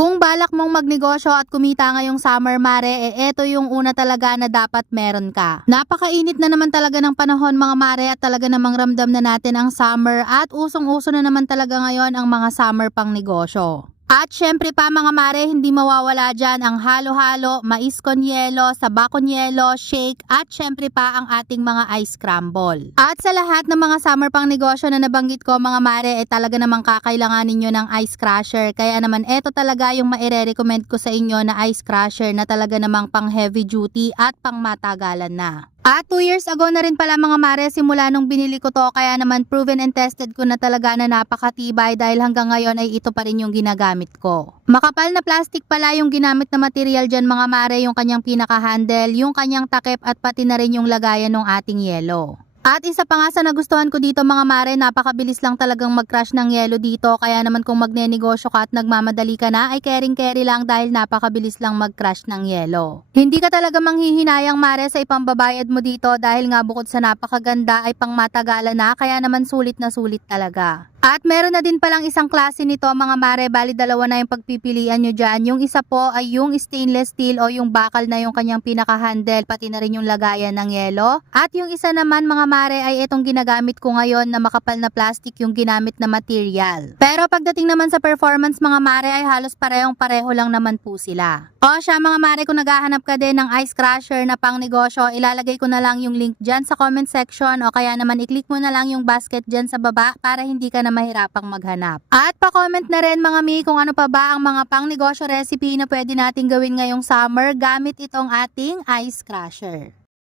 Kung balak mong magnegosyo at kumita ngayong summer mare, eto yung una talaga na dapat meron ka. Napakainit na naman talaga ng panahon mga mare at talaga namang ramdam na natin ang summer at usong-uso na naman talaga ngayon ang mga summer pang negosyo. At syempre pa mga mare, hindi mawawala dyan ang halo-halo, mais con yelo, saba con yelo, shake at syempre pa ang ating mga ice crumble. At sa lahat ng mga summer pang negosyo na nabanggit ko mga mare, talaga namang kakailanganin nyo ng ice crusher. Kaya naman eto talaga yung maire-recommend ko sa inyo na ice crusher na talaga namang pang heavy duty at pang matagalan na. At 2 years ago na rin pala mga mare simula nung binili ko to, kaya naman proven and tested ko na talaga na napakatibay dahil hanggang ngayon ay ito pa rin yung ginagamit ko. Makapal na plastic pala yung ginamit na material dyan mga mare, yung kanyang pinaka-handle, yung kanyang takip at pati na rin yung lagayan ng ating yelo. At isa pa nga sa nagustuhan ko dito mga mare, napakabilis lang talagang mag-crush ng yelo dito. Kaya naman kung magnenegosyo ka at nagmamadali ka na ay carry lang dahil napakabilis lang mag-crush ng yelo. Hindi ka talaga manghihinayang mare sa ipambabayad mo dito dahil nga bukod sa napakaganda ay pangmatagalan na, kaya naman sulit na sulit talaga. At meron na din palang isang klase nito mga mare, bali dalawa na yung pagpipilian nyo dyan. Yung isa po ay yung stainless steel o yung bakal na yung kanyang pinaka-handle, pati na rin yung lagayan ng yelo. At yung isa naman mga mare ay itong ginagamit ko ngayon na makapal na plastic yung ginamit na material. Pero pagdating naman sa performance mga mare ay halos pareho lang naman po sila. O siya mga mare, kung naghahanap ka din ng ice crusher na pang negosyo, ilalagay ko na lang yung link dyan sa comment section o kaya naman i-click mo na lang yung basket dyan sa baba para hindi ka na mahirapang maghanap. At pa-comment na rin mga mi kung ano pa ba ang mga pang negosyo recipe na pwede nating gawin ngayong summer gamit itong ating ice crusher.